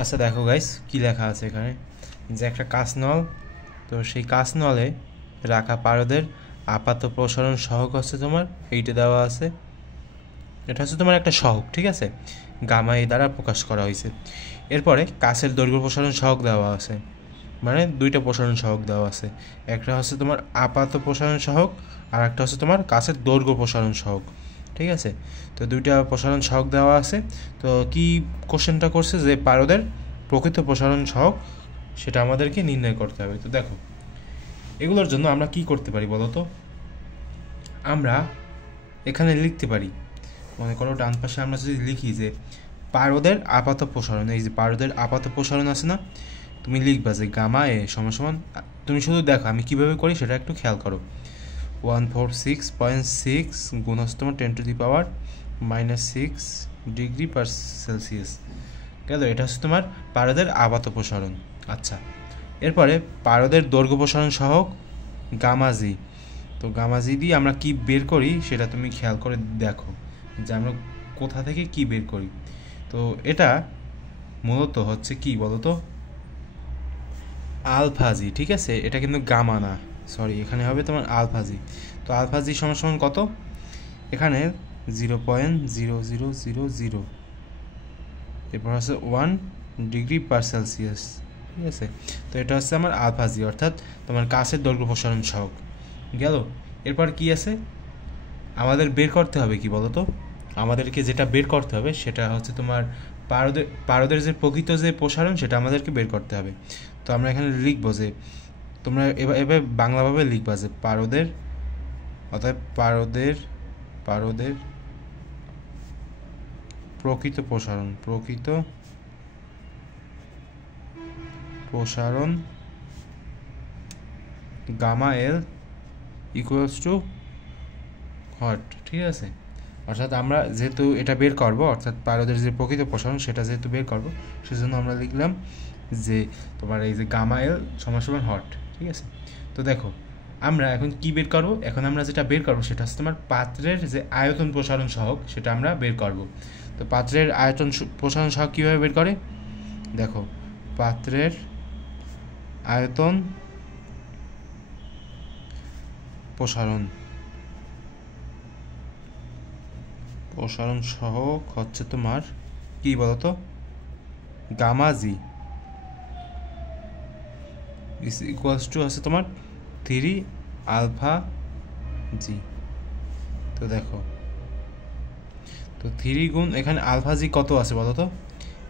আচ্ছা দেখো গাইস কি লেখা আছে এখানে, যে একটা কাঁচনল, তো সেই কাঁচনলে রাখা পারদের আপাত প্রসারণ সহগ হচ্ছে তোমার এইটা দেওয়া আছে। এটা হচ্ছে তোমার একটা সহগ, ঠিক আছে, গামা এই দ্বারা প্রকাশ করা হয়েছে। এরপরে কাছের দৈর্ঘ্য প্রসারণ সহগ দেওয়া আছে, মানে দুইটা প্রসারণ সহগ দেওয়া আছে। একটা হচ্ছে তোমার আপাত প্রসারণ সহগ, আর একটা হচ্ছে তোমার কাছের দৈর্ঘ্য প্রসারণ সহগ, ঠিক আছে। তো দুইটা প্রসারণ সহগ দেওয়া আছে। তো কি কোশ্চেনটা করছে যে পারদের প্রকৃত প্রসারণ সহগ সেটা আমাদেরকে নির্ণয় করতে হবে। তো দেখো এগুলোর জন্য আমরা কি করতে পারি বলো তো। আমরা এখানে লিখতে পারি, মনে করো ডান পাশে আমরা যদি লিখি যে পারদের আপাত প্রসারণ, এই যে পারদের আপাত প্রসারণ আছে না, তুমি লিখবা যে গামা এ সমান সমান, তুমি শুধু দেখো আমি কীভাবে করি সেটা একটু খেয়াল করো। 146.6 গুণ হচ্ছে তোমার 10⁻⁻6 ডিগ্রি পার সেলসিয়াস গেল। এটা হচ্ছে তোমার পারদের আপাত প্রসারণ। আচ্ছা, এরপরে পারদের দৈর্ঘ্য প্রসারণ সহগ গামাজি। তো গামাজি দিয়ে আমরা কি বের করি সেটা তুমি খেয়াল করে দেখো যে আমরা কোথা থেকে কি বের করি। তো এটা মূলত হচ্ছে কি বলতো, আলফাজি, ঠিক আছে, এটা কিন্তু গামা না, সরি, এখানে হবে তোমার আলফাজি। তো আলফাজি সমান সমান কত, এখানে 0.0000, এরপর হচ্ছে 1 ডিগ্রি পার সেলসিয়াস, ঠিক আছে। তো এটা হচ্ছে আমার আলফাজি, অর্থাৎ তোমার কাছের দৈর্ঘ্য প্রসারণ সহগ গেল। এরপর কি আছে, আমাদের বের করতে হবে কি বলতো, আমাদেরকে যেটা বের করতে হবে সেটা হচ্ছে তোমার পারদের যে প্রকৃত যে প্রসারণ সেটা আমাদেরকে বের করতে হবে। তো আমরা এখানে লিখবো যে, তোমরা এবার বাংলাভাবে লিখবা যে পারদের, অর্থাৎ পারদের প্রকৃত প্রসারণ গামা এল ইকুয়ালস টু হট, ঠিক আছে। অর্থাৎ আমরা যেহেতু এটা বের করব, অর্থাৎ পারদের যে প্রকৃত প্রসারণ সেটা যেহেতু বের করব, সেজন্য আমরা লিখলাম যে তোমার এই যে গামা এল সমান সমান হট, ঠিক আছে। তো দেখো আমরা এখন কি বের করব, এখন আমরা যেটা বের করব সেটা হচ্ছে তোমার পাত্রের যে আয়তন প্রসারণ সহগ সেটা আমরা বের করব। তো পাত্রের আয়তন প্রসারণ সহগ কীভাবে বের করে দেখো, পাত্রের আয়তন প্রসারণ সহগ হচ্ছে তোমার কি বলতো, gamma G is equals to হচ্ছে তোমার 3 আলফা জি। তো দেখো, তো 3 গুণ এখানে আলফা জি কত আছে বলো তো,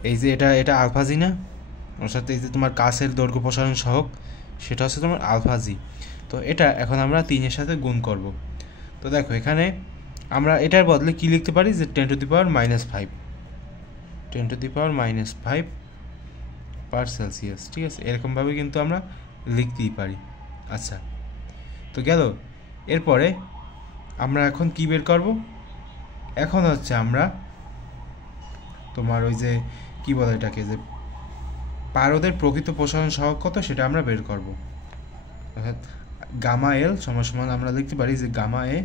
এই যে এটা আলফা জি না, অর্থাৎ এই যে তোমার কাছের দৈর্ঘ্য প্রসারণ সহগ সেটা হচ্ছে তোমার আলফা জি। তো এটা এখন আমরা 3-এর সাথে গুণ করব। তো দেখো এখানে আমরা এটার বদলে কি লিখতে পারি যে 10⁻⁻5 10⁻⁻5 পার সেলসিয়াস, ঠিক আছে, এরকমভাবে কিন্তু আমরা লিখতেই পারি। আচ্ছা, তো গেল। এরপরে আমরা এখন কি বের করব, এখন হচ্ছে আমরা তোমার ওই যে কি বলে এটাকে, যে পারদের প্রকৃত প্রসারণ সহগ কত সেটা আমরা বের করব। অর্থাৎ গামা এল সমান সমান আমরা লিখতে পারি যে গামা এ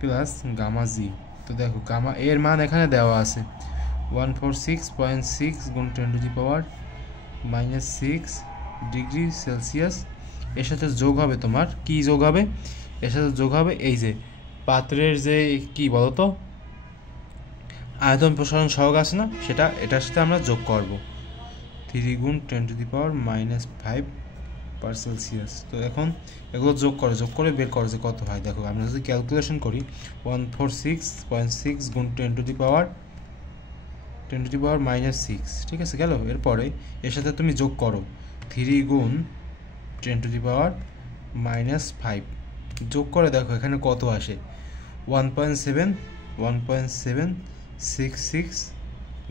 প্লাস গামা জি। তো দেখো গামা এর মান এখানে দেওয়া আছে 146.6 গুণ 10⁻⁻6 ডিগ্রি সেলসিয়াস। এর সাথে যোগ হবে তোমার কি যোগ হবে, এর সাথে যোগ হবে এই যে পাত্রের যে কি বলতো আয়তন প্রসারণ সহগ আছে না, সেটা এটার সাথে আমরা যোগ করব 3 গুণ 10⁻⁻5 পার সেলসিয়াস। তো এখন এগুলো যোগ করে বের করো যে কত হয়। দেখো আমরা যদি ক্যালকুলেশন করি 146.6 গুণ 10⁻⁻6, ঠিক আছে গেল। এরপরে এর সাথে তুমি যোগ করো 3 গুণ 10⁻⁻5, যোগ করে দেখো এখানে কত আসে 1.766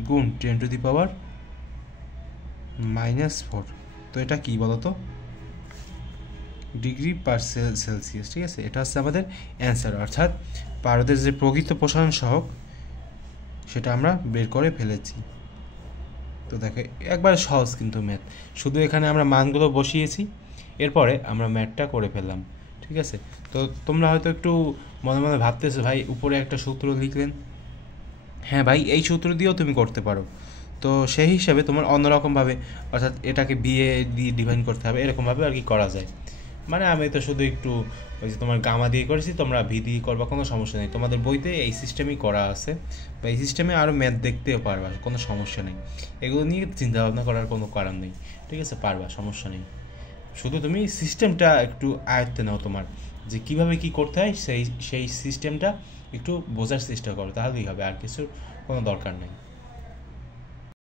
গুণ 10⁻⁻4। তো এটা কি বলতো, ডিগ্রি পার সেলসিয়াস, ঠিক আছে। এটা হচ্ছে আমাদের অ্যান্সার, অর্থাৎ পারদের যে প্রকৃত প্রসারণ সহগ সেটা আমরা বের করে ফেলেছি। তো দেখো একবার সহজ কিন্তু ম্যাথ, শুধু এখানে আমরা মানগুলো বসিয়েছি, এরপরে আমরা ম্যাথটা করে ফেললাম, ঠিক আছে। তো তোমরা হয়তো একটু মনে মনে ভাবতেছো ভাই উপরে একটা সূত্র লিখলেন, হ্যাঁ ভাই এই সূত্র দিয়েও তুমি করতে পারো। তো সেই হিসাবে তোমার অন্যরকমভাবে, অর্থাৎ এটাকে বিয়ে দিয়ে ডিফাইন করতে হবে, এরকমভাবে আর কি করা যায়। মানে আমি তো শুধু একটু ওই যে তোমার গামা দিয়ে করেছি, তোমরা ভি দিয়ে করবা, কোনো সমস্যা নেই, তোমাদের বইতে এই সিস্টেমই করা আছে, বা এই সিস্টেমে আরও ম্যাথ দেখতেও পারবা, কোনো সমস্যা নেই। এগুলো নিয়ে চিন্তা ভাবনা করার কোনো কারণ নেই, ঠিক আছে, পারবা, সমস্যা নেই। শুধু তুমি সিস্টেমটা একটু আয়ত্তে নাও, তোমার যে কীভাবে কী করতে হয় সেই সিস্টেমটা একটু বোঝার চেষ্টা করো, তাহলেই হবে, আর কিছুর কোনো দরকার নেই।